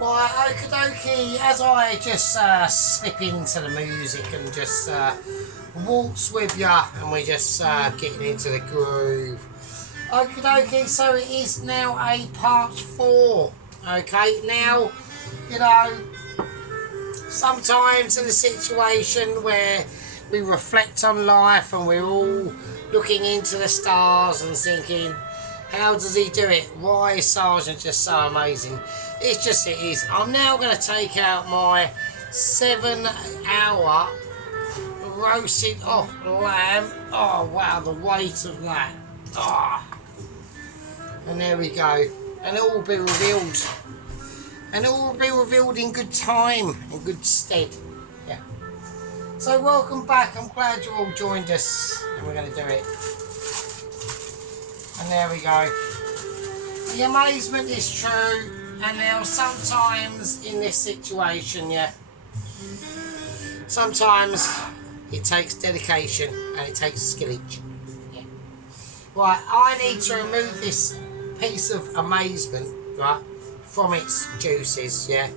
Right, okie dokie, as I just slip into the music and just waltz with ya, and we're just getting into the groove. Okie dokie, so it is now a part 4. Okay, now, you know, sometimes in a situation where we reflect on life and we're all looking into the stars and thinking, how does he do it? Why is Sergeant just so amazing? It's just it is. I'm now going to take out my 7-hour roasted off lamb. Oh wow, the weight of that. Oh. And there we go. And it all will be revealed. And it all will be revealed in good time, in good stead. Yeah. So welcome back. I'm glad you all joined us. And we're going to do it. And there we go. The amazement is true. And now sometimes in this situation, yeah, sometimes it takes dedication and it takes skillage. Yeah. Right, I need to remove this piece of amazement, right, from its juices, yeah.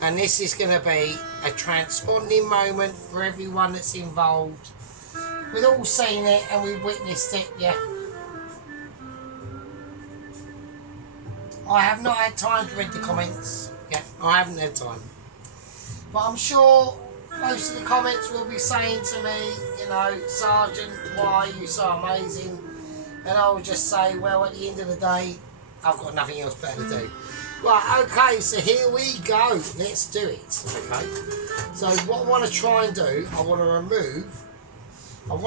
And this is going to be a transponding moment for everyone that's involved. We've all seen it and we've witnessed it, yeah. I have not had time to read the comments. Yeah, I haven't had time. But I'm sure most of the comments will be saying to me, you know, Sergeant, why are you so amazing? And I will just say, well, at the end of the day, I've got nothing else better to do. Right, okay, so here we go. Let's do it, okay? So what I want to try and do, I want to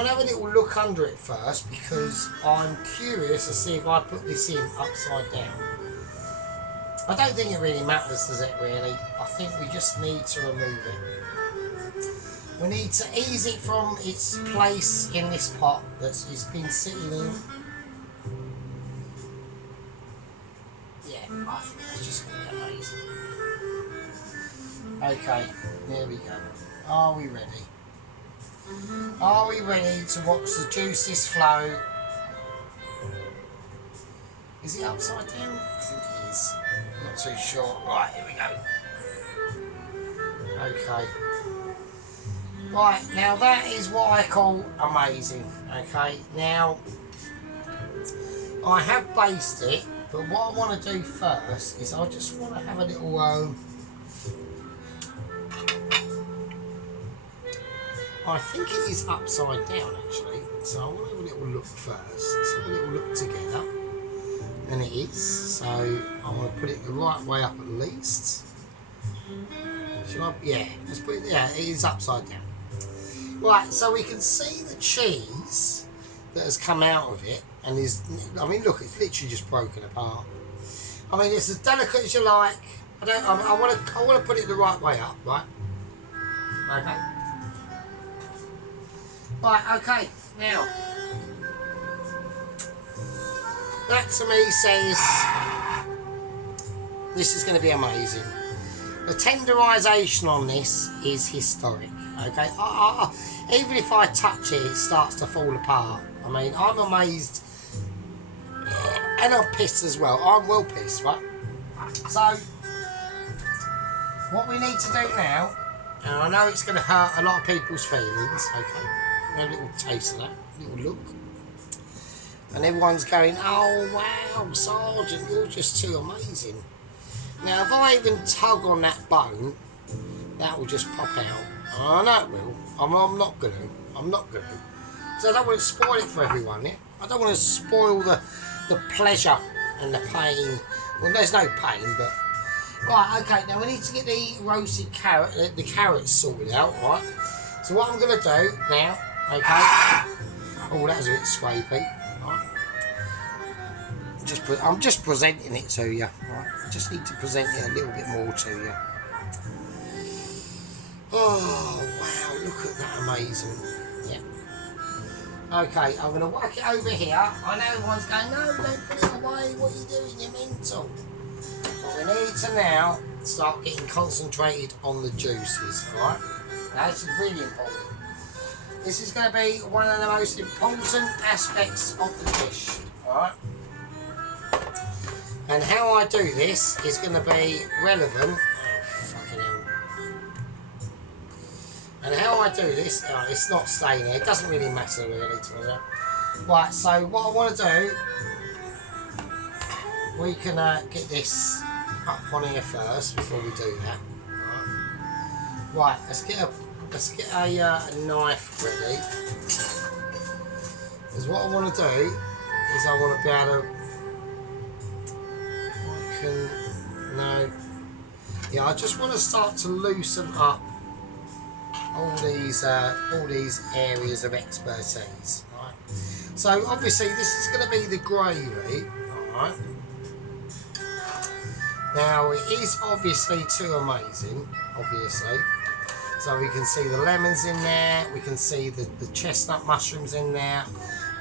have a little look under it first because I'm curious to see if I put this in upside down. I don't think it really matters, does it really? I think we just need to remove it. We need to ease it from its place in this pot that it's been sitting in. Yeah, I think that's just going to be amazing. Okay, there we go. Are we ready? Are we ready to watch the juices flow? Is it upside down? I think it is. Not too sure. Right, here we go. Okay. Right, now that is what I call amazing. Okay, now I have based it, but what I want to do first is I just want to have a little I think it is upside down actually, so I want to have a little look first. Let's have a little look together. And it is, so I want to put it the right way up at least. Should I? Yeah, let's put it there. It is upside down. Right, so we can see the cheese that has come out of it, and is. I mean, look, it's literally just broken apart. I mean, it's as delicate as you like. I want to put it the right way up, right? Okay. Right. Okay. Now. That to me says this is going to be amazing. The tenderisation on this is historic. Okay, even if I touch it, it starts to fall apart. I mean, I'm amazed, and I'm pissed as well. I'm well pissed, right? So, what we need to do now, and I know it's going to hurt a lot of people's feelings. Okay, a little taste of that, a little look. And everyone's going, oh wow, Sergeant, you're just too amazing. Now if I even tug on that bone, that will just pop out. I know it will. I'm not going to. I'm not going to. So I don't want to spoil it for everyone, yeah? I don't want to spoil the pleasure and the pain. Well, there's no pain, but... Right, okay, now we need to get the roasted carrot, the carrots sorted out, right? So what I'm going to do now, okay... Oh, that was a bit scrapey. I'm just presenting it to you. Right? I just need to present it a little bit more to you. Oh wow! Look at that amazing. Yeah. Okay, I'm going to whack it over here. I know everyone's going, no, don't put it away. What are you doing? You're mental. But we need to now start getting concentrated on the juices. All right. Now, this is really important. This is going to be one of the most important aspects of the dish. All right. And how I do this is going to be relevant. Oh, fucking hell. And how I do this, it's not staying here. It doesn't really matter really to me. Right, so what I want to do, we can get this up on here first before we do that. Right, let's get a knife ready. Because what I want to do is I want to be able to, I just want to start to loosen up all these areas of expertise. Right. So obviously this is going to be the gravy. All right. Now it is obviously too amazing. Obviously. So we can see the lemons in there, we can see the chestnut mushrooms in there,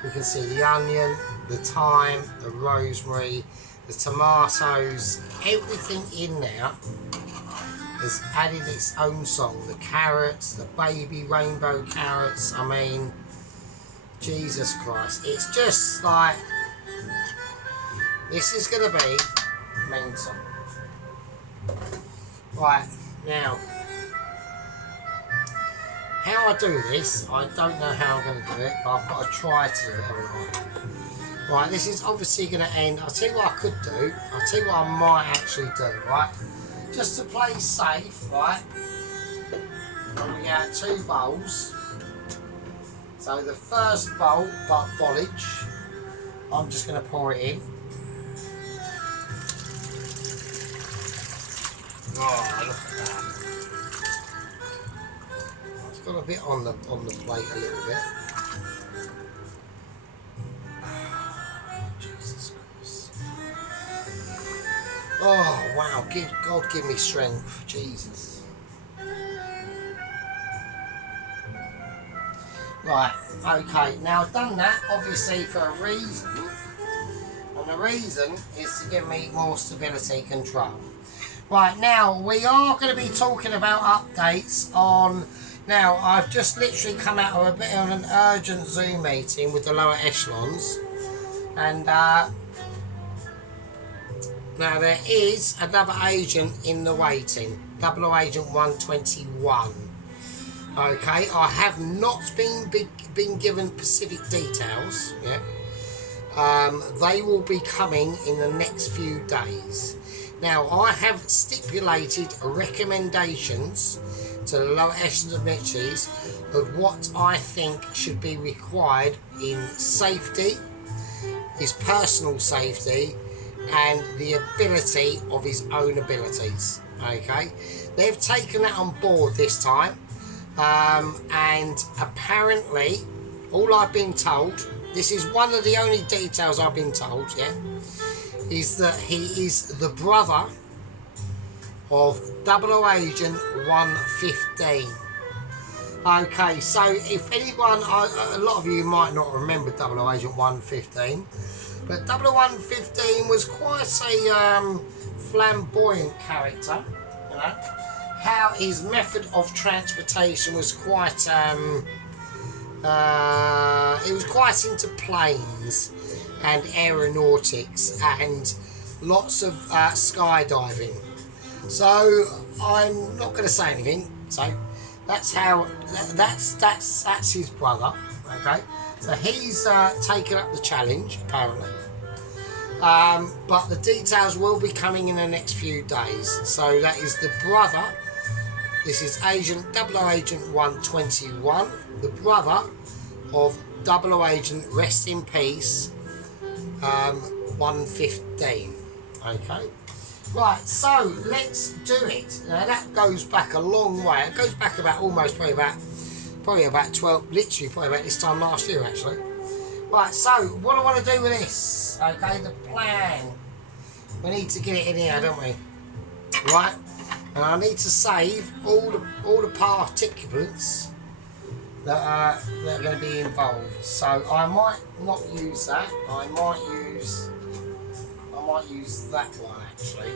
we can see the onion, the thyme, the rosemary, the tomatoes, everything in there has added its own song. The carrots, the baby rainbow carrots, I mean, Jesus Christ. It's just like, this is going to be mental. Right, now, how I do this, I don't know how I'm going to do it, but I've got to try to do it, haven't I? Right, this is obviously going to end. I'll tell you what I could do. I'll tell you what I might actually do, right? Just to play safe, right? I'm going to get 2 bowls. So the first bowl, bolage, I'm just going to pour it in. Oh, look at that. Got a bit on the plate a little bit. Jesus Christ. Oh wow, God give me strength, Jesus. Right, okay, now I've done that obviously for a reason. And the reason is to give me more stability control. Right, now we are going to be talking about updates on. Now, I've just literally come out of a bit of an urgent Zoom meeting with the lower echelons, and now there is another agent in the waiting, 00 Agent 121. Okay, I have not been given specific details yet. They will be coming in the next few days. Now, I have stipulated recommendations to the lower echelons of Mitchies of what I think should be required in safety, his personal safety, and the ability of his own abilities. Okay, they've taken that on board this time, and apparently, all I've been told, this is one of the only details I've been told, yeah, is that he is the brother of 00 Agent 115. Okay, so if anyone, a lot of you might not remember 00 Agent 115, but 00 115 was quite a flamboyant character, you know. How his method of transportation was quite, it was quite into planes and aeronautics and lots of skydiving. So I'm not going to say anything. So that's how that's his brother. Okay, so he's taken up the challenge apparently. But the details will be coming in the next few days. So that is the brother. This is 00 Agent 121, the brother of 00 Agent, rest in peace, 115. Okay. Right, so let's do it. Now that goes back a long way. It goes back about probably about 12, literally probably about this time last year actually. Right, so what do I want to do with this? Okay, the plan. We need to get it in here, don't we? Right, and I need to save all the particulates that are going to be involved. So I might not use that. I might use that one actually.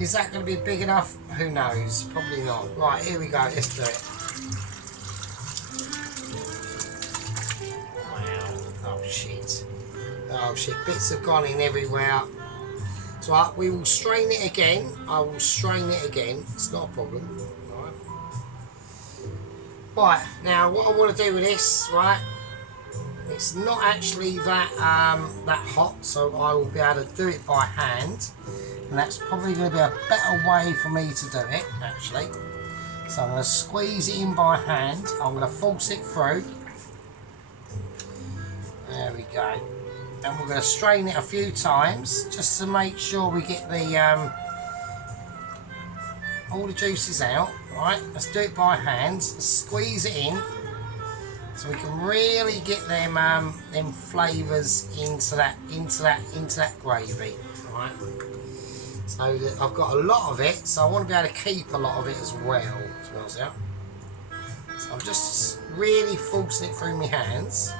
Is that going to be big enough? Who knows? Probably not. Right, here we go. Let's do it. Wow. Oh shit. Oh Oh shit, bits have gone in everywhere. So we will strain it again. I will strain it again. It's not a problem. Right, now what I want to do with this, right, it's not actually that that hot, so I will be able to do it by hand, and that's probably going to be a better way for me to do it, actually. So I'm going to squeeze it in by hand. I'm going to force it through. There we go. And we're going to strain it a few times just to make sure we get the all the juices out. Right, let's do it by hand. Let's squeeze it in so we can really get them flavours into that gravy. Right. So that I've got a lot of it, so I want to be able to keep a lot of it as well. To be honest, yeah. So I'm just really forcing it through my hands.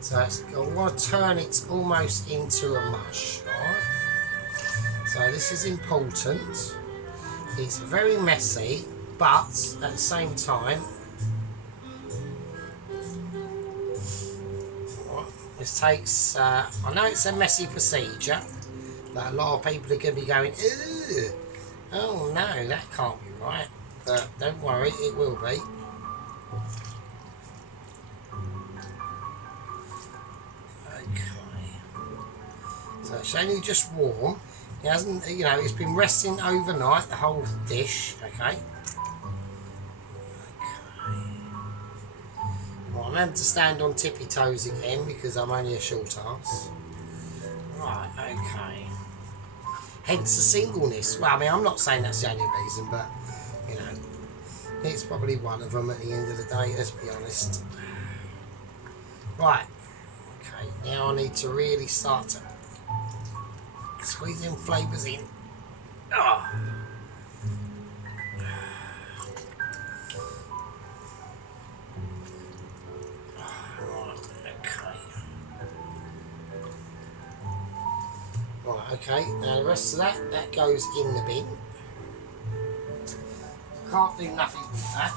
So I want to turn it almost into a mush. Right. So this is important. It's very messy, but at the same time, this takes, I know it's a messy procedure, but a lot of people are going to be going, "Ew, oh no, that can't be right." But don't worry, it will be. Okay. So it's only just warm. It hasn't, you know, it's been resting overnight, the whole dish, okay? Well, I'm having to stand on tippy toes again because I'm only a short ass. Right, okay. Hence the singleness. Well, I mean, I'm not saying that's the only reason, but, you know, it's probably one of them at the end of the day, let's be honest. Right, okay, now I need to really start to squeeze them flavours in. Oh. Right, okay, now the rest of that goes in the bin. Can't do nothing with that.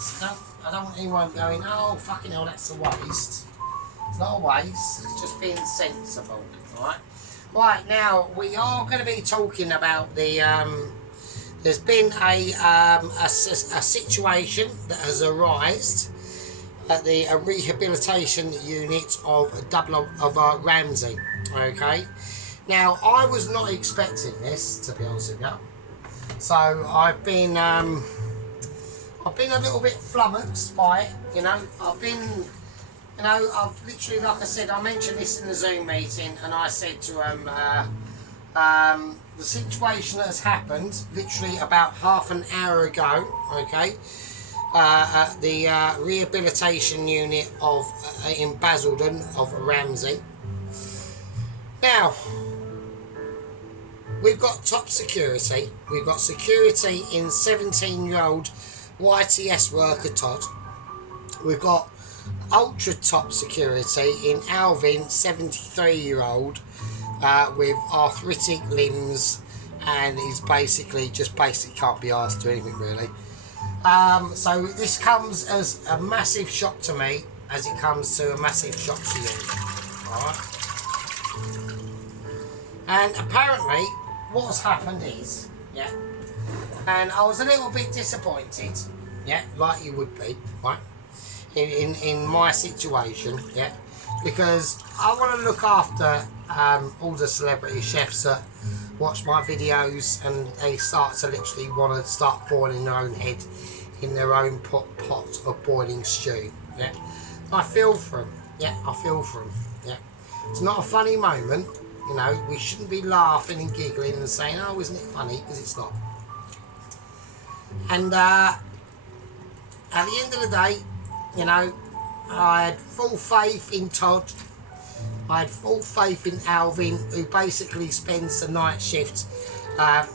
I don't want anyone going, "Oh, fucking hell, that's a waste." It's not a waste, it's just being sensible, right? Right, now we are going to be talking about the. There's been a situation that has arisen at the rehabilitation unit of Ramsey. Okay, now I was not expecting this, to be honest with you. So I've been a little bit flummoxed by it. You know, You know, I've literally, like I said, I mentioned this in the Zoom meeting, and I said to him, the situation that has happened literally about half an hour ago, okay, at the rehabilitation unit of in Basildon of Ramsey. Now, we've got top security. We've got security in 17-year-old YTS worker Todd. We've got ultra top security in Alvin, 73-year-old, with arthritic limbs, and he's basically can't be asked to do anything really. So this comes as a massive shock to me, as it comes to a massive shock to you. Alright? And apparently what has happened is, yeah, and I was a little bit disappointed, yeah, like you would be, right? In my situation, yeah, because I want to look after all the celebrity chefs that watch my videos, and they start to literally want to start boiling their own head in their own pot of boiling stew. Yeah, I feel for them. Yeah, I feel for them. Yeah, it's not a funny moment. You know, we shouldn't be laughing and giggling and saying, "Oh, isn't it funny?" Because it's not. And at the end of the day, you know, I had full faith in Todd. I had full faith in Alvin, who basically spends the night shift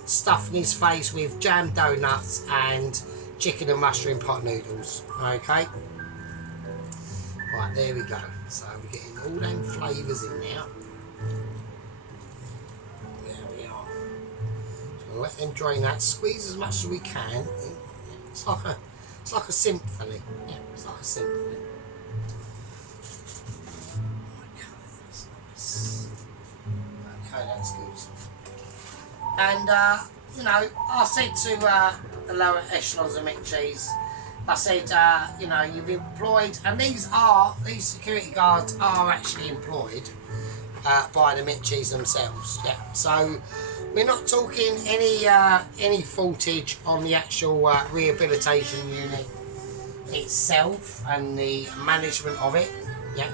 stuffing his face with jam donuts and chicken and mushroom pot noodles. Okay? Right, there we go. So we're getting all them flavours in now. There we are. So let them drain that. Squeeze as much as we can. It's like a symphony. Yeah, it's like a symphony. Okay, let's that's good. And, you know, I said to the lower echelons of McCheese, I said, you know, you've employed, and these security guards are actually employed by the McCheese themselves, yeah. So we're not talking any footage on the actual rehabilitation unit itself and the management of it, yeah.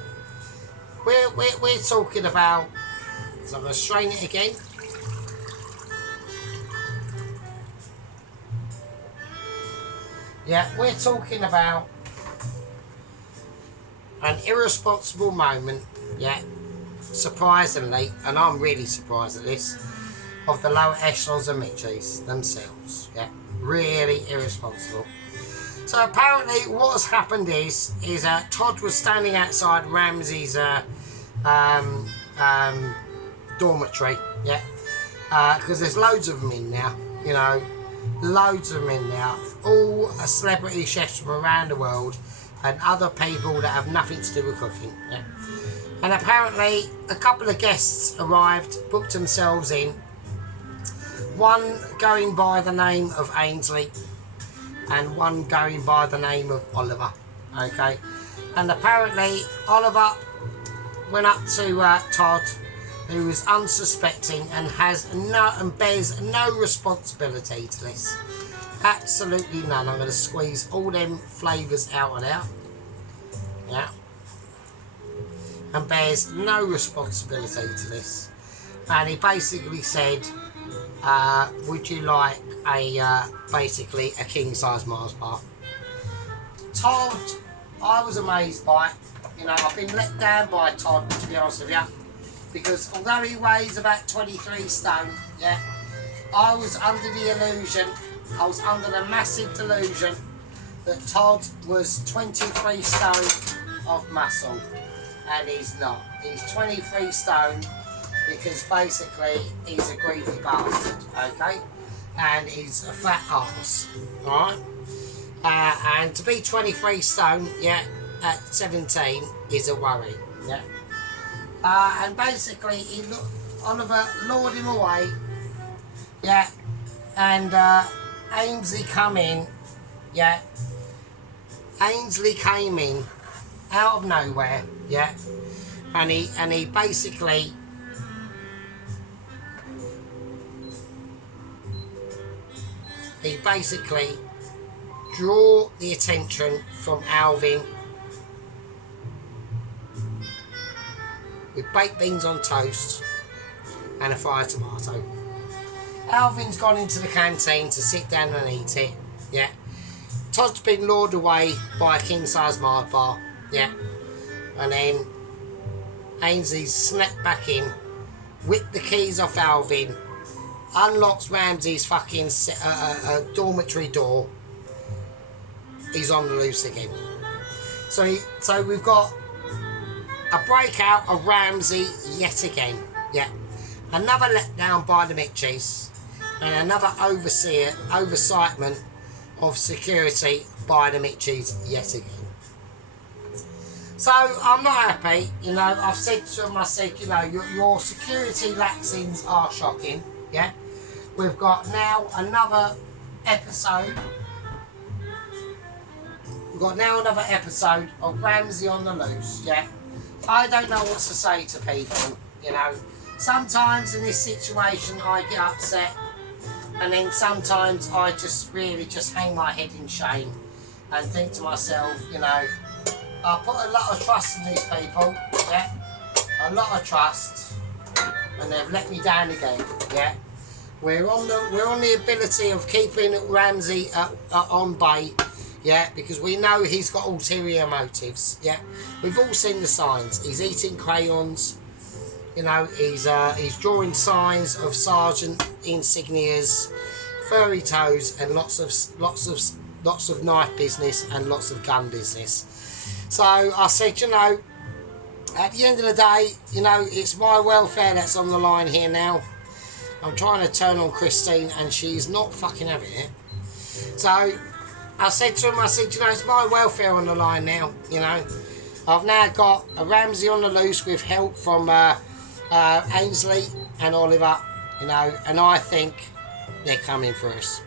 We're talking about, so I'm going to strain it again. Yeah, we're talking about an irresponsible moment, yeah, surprisingly, and I'm really surprised at this, of the lower echelons of McCheese themselves, yeah, really irresponsible. So apparently what has happened is Todd was standing outside Ramsey's dormitory, yeah, because there's loads of them in now, you know, loads of them in now, all celebrity chefs from around the world and other people that have nothing to do with cooking, yeah. And apparently a couple of guests arrived, booked themselves in, one going by the name of Ainsley and one going by the name of Oliver, okay. And apparently Oliver went up to Todd, who was unsuspecting and bears no responsibility to this, absolutely none. I'm going to squeeze all them flavours out of there, yeah, and bears no responsibility to this. And he basically said, would you like basically a king-size Mars bar? Todd, I was amazed by it. You know, I've been let down by Todd, to be honest with you, because although he weighs about 23 stone, yeah, I was under the massive delusion that Todd was 23 stone of muscle, and he's not. He's 23 stone because basically he's a greedy bastard, okay, and he's a fat arse, alright, and to be 23 stone, yeah, at 17 is a worry, yeah. And basically Oliver lured him away, yeah, and Ainsley come in, yeah. Ainsley came in out of nowhere, yeah, and he basically drew the attention from Alvin with baked beans on toast and a fried tomato. Alvin's gone into the canteen to sit down and eat it, yeah. Todd's been lured away by a king-size Mars bar, yeah. And then Ainsley snapped back in, whipped the keys off Alvin, unlocks Ramsey's fucking dormitory door. He's on the loose again. So we've got a breakout of Ramsey yet again, yeah. Another letdown by the McCheese, and another oversight of security by the McCheese yet again. So I'm not happy, you know. I've said to him, I said, you know, your security laxings are shocking, yeah. We've got now another episode. We've got now another episode of Ramsey on the loose, yeah. I don't know what to say to people, you know. Sometimes in this situation I get upset, and then sometimes I just really just hang my head in shame and think to myself, you know, I put a lot of trust in these people, yeah, a lot of trust, and they've let me down again, yeah. We're on the ability of keeping Ramsey on bay, yeah, because we know he's got ulterior motives, yeah. We've all seen the signs. He's eating crayons, you know. He's drawing signs of sergeant insignias, furry toes, and lots of knife business and lots of gun business. So I said, you know, at the end of the day, you know, it's my welfare that's on the line here now. I'm trying to turn on Christine and she's not fucking having it. So I said to him, I said, you know, it's my welfare on the line now, you know. I've now got a Ramsey on the loose with help from Ainsley and Oliver, you know, and I think they're coming for us.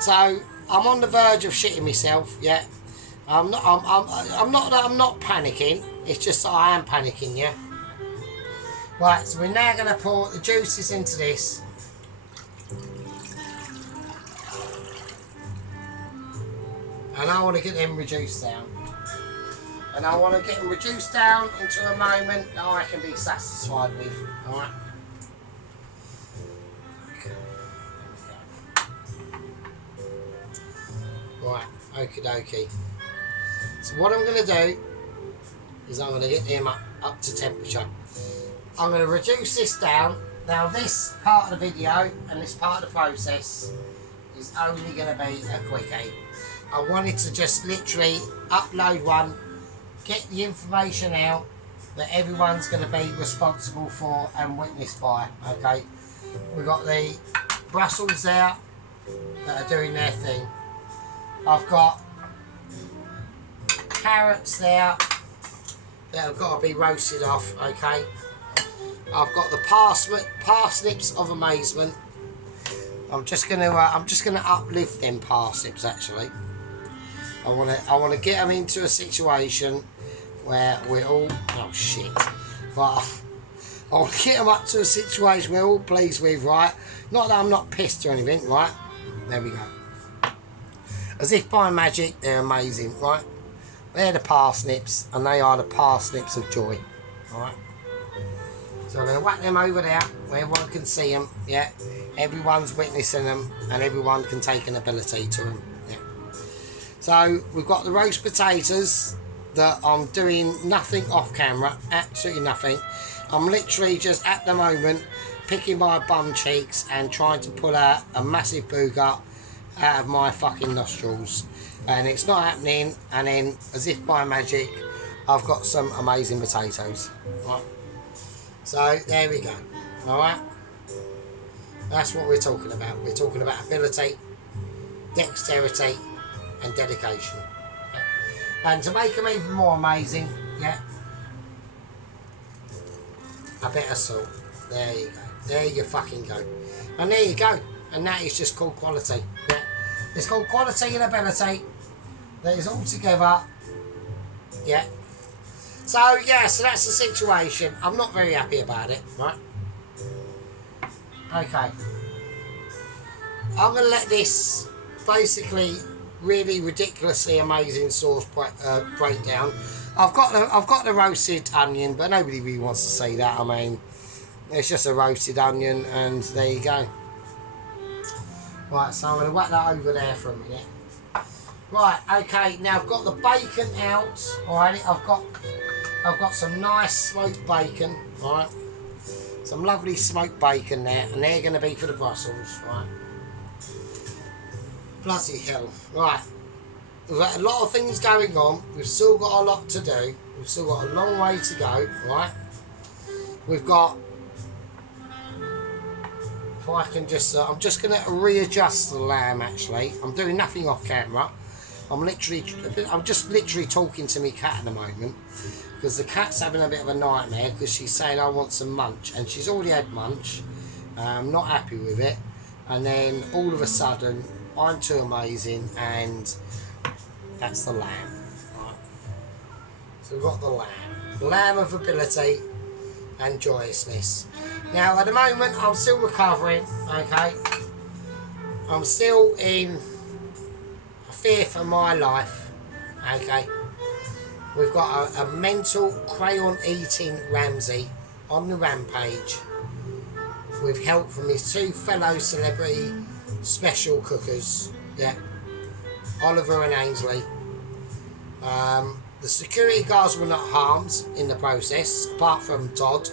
So I'm on the verge of shitting myself. Yeah, I'm not. I'm not panicking. It's just that I am panicking. Yeah. Right. So we're now going to pour the juices into this. And I want to get them reduced down. And I want to get them reduced down into a moment that I can be satisfied with. Alright? Okay. Right, okie dokie. So what I'm going to do is I'm going to get them up to temperature. I'm going to reduce this down. Now this part of the video and this part of the process is only going to be a quickie. I wanted to just literally upload one, get the information out that everyone's going to be responsible for and witnessed by. Okay, we've got the Brussels there that are doing their thing. I've got carrots there that have got to be roasted off. Okay, I've got the parsnips of amazement. I'm just gonna uplift them parsnips actually. I want to get them into a situation where we're all, oh shit, but I want to get them up to a situation we're all pleased with, right? Not that I'm not pissed or anything, right? There we go. As if by magic, they're amazing, right? They're the parsnips, and they are the parsnips of joy, right? So I'm going to whack them over there where everyone can see them, yeah? Everyone's witnessing them, and everyone can take an ability to them. So we've got the roast potatoes that I'm doing nothing off camera, absolutely nothing. I'm literally just at the moment picking my bum cheeks and trying to pull out a massive booger out of my fucking nostrils. And it's not happening, and then as if by magic I've got some amazing potatoes. Right. So there we go. Alright. That's what we're talking about. We're talking about ability, dexterity and dedication. Okay. And to make them even more amazing, yeah, a bit of salt. There you go. There you fucking go. And there you go. And that is just called quality. Yeah. It's called quality and ability. That is all together. Yeah. So yeah, so that's the situation. I'm not very happy about it, right? Okay. I'm gonna let this basically really ridiculously amazing sauce break down. I've got the roasted onion, but nobody really wants to see that. I mean, it's just a roasted onion, and there you go. Right, so I'm going to whack that over there for a minute. Right, okay, now I've got the bacon out. Alright, I've got some nice smoked bacon. Alright, some lovely smoked bacon there, and they're going to be for the Brussels. Right. Bloody hell. Right. We've got a lot of things going on. We've still got a lot to do. We've still got a long way to go. Right. We've got... If I can just... I'm just going to readjust the lamb, actually. I'm doing nothing off camera. I'm just literally talking to my cat at the moment. Because the cat's having a bit of a nightmare. Because she's saying, I want some munch. And she's already had munch. I'm not happy with it. And then all of a sudden... I'm too amazing, and that's the lamb. Right. So we've got the lamb of ability and joyousness. Now at the moment I'm still recovering, okay? I'm still in fear for my life, okay? We've got a mental crayon eating Ramsay on the rampage with help from his two fellow celebrity special cookers, yeah, Oliver and Ainsley. The security guards were not harmed in the process, apart from Todd,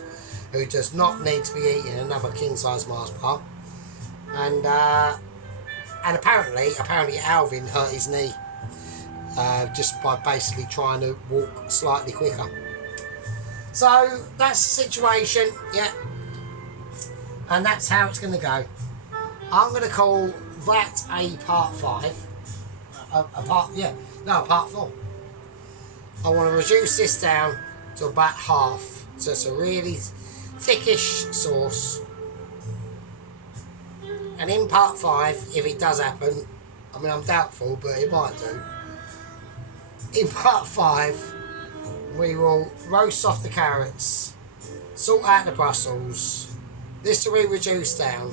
who does not need to be eating another king-size Mars bar, and apparently Alvin hurt his knee just by basically trying to walk slightly quicker. So that's the situation, yeah, and that's how it's going to go. I'm going to call that a part 5. Part 4. I want to reduce this down to about half. So it's a really thickish sauce. And in part 5, if it does happen, I mean I'm doubtful, but it might do. In part 5, we will roast off the carrots, salt out the Brussels. This will be reduced down,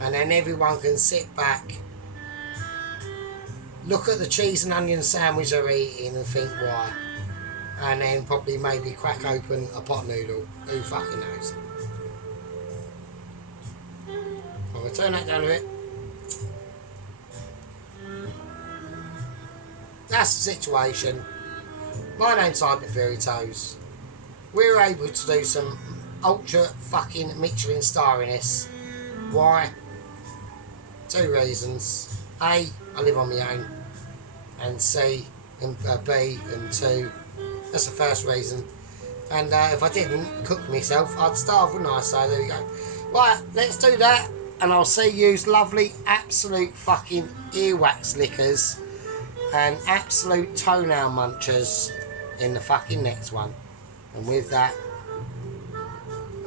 and then everyone can sit back, look at the cheese and onion sandwich they're eating and think why. And then probably maybe crack open a pot noodle. Who fucking knows? I'm going to turn that down a bit. That's the situation. My name's Hyper Fairy Toes. We were able to do some ultra fucking Michelin starriness. Why? 2 reasons. A, I live on my own. And C, and B, and 2. That's the first reason. And if I didn't cook myself, I'd starve, wouldn't I? So there we go. Right, let's do that. And I'll see you's lovely, absolute fucking earwax lickers and absolute toenail munchers in the fucking next one. And with that,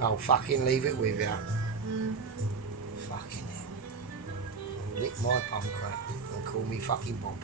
I'll fucking leave it with you. Fucking hell. Lick my bum crack and call me fucking Bob.